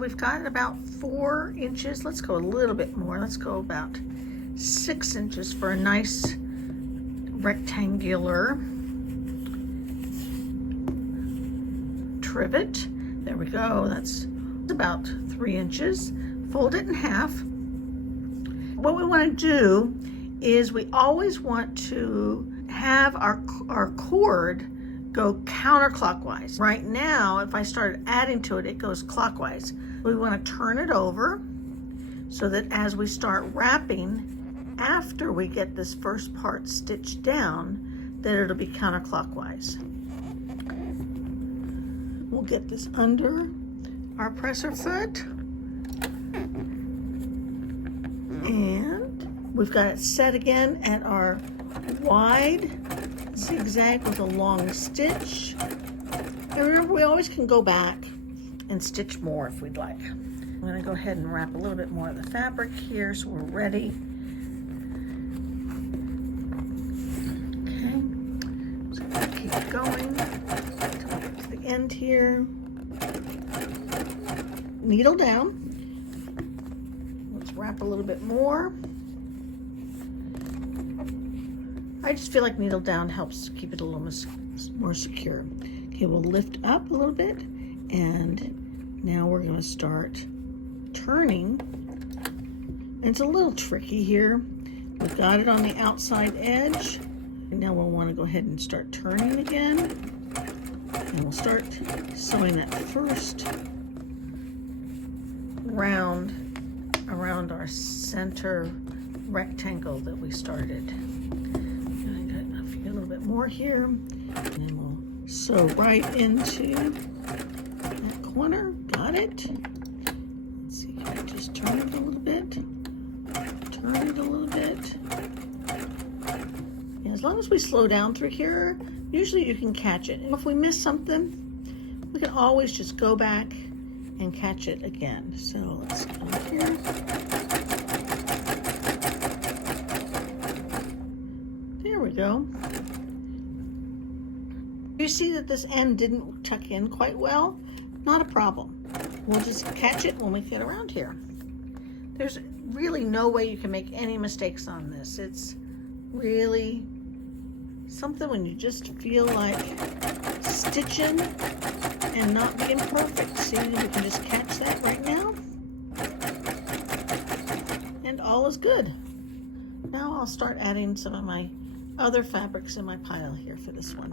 We've got about 4 inches. Let's go a little bit more. Let's go about 6 inches for a nice rectangular trivet. There we go. That's about 3 inches. Fold it in half. What we want to do is we always want to have our cord go counterclockwise. Right now, if I started adding to it, it goes clockwise. We want to turn it over so that as we start wrapping, after we get this first part stitched down, that it'll be counterclockwise. We'll get this under our presser foot. And we've got it set again at our wide zigzag with a long stitch. And remember, we always can go back and stitch more if we'd like. I'm going to go ahead and wrap a little bit more of the fabric here so we're ready. Okay, so I'm going to keep going to the end here. Needle down. Let's wrap a little bit more. I just feel like needle down helps keep it a little more secure. Okay, we'll lift up a little bit, and now we're going to start turning. And it's a little tricky here. We've got it on the outside edge, and now we'll want to go ahead and start turning again. And we'll start sewing that first round around our center rectangle that we started. A little bit more here, and then we'll sew right into that corner. Got it. Let's see, can I just turn it a little bit? Turn it a little bit. And as long as we slow down through here, usually you can catch it. And if we miss something, we can always just go back and catch it again. So let's go here. There we go. You see that this end didn't tuck in quite well? Not a problem. We'll just catch it when we get around here. There's really no way you can make any mistakes on this. It's really something when you just feel like stitching and not being perfect. See, we can just catch that right now. And all is good. Now I'll start adding some of my other fabrics in my pile here for this one.